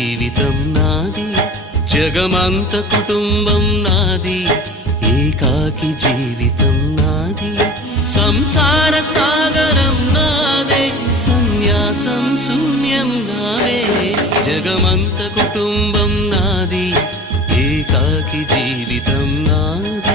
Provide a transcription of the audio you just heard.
జీవితం నాది జగమంత కుటుంబం నాది ఏకాకి జీవితం నాది సంసార సాగరం నాదే సన్యాసం శూన్యం నావే జగమంత కుటుంబం నాది ఏకాకి జీవితం నాది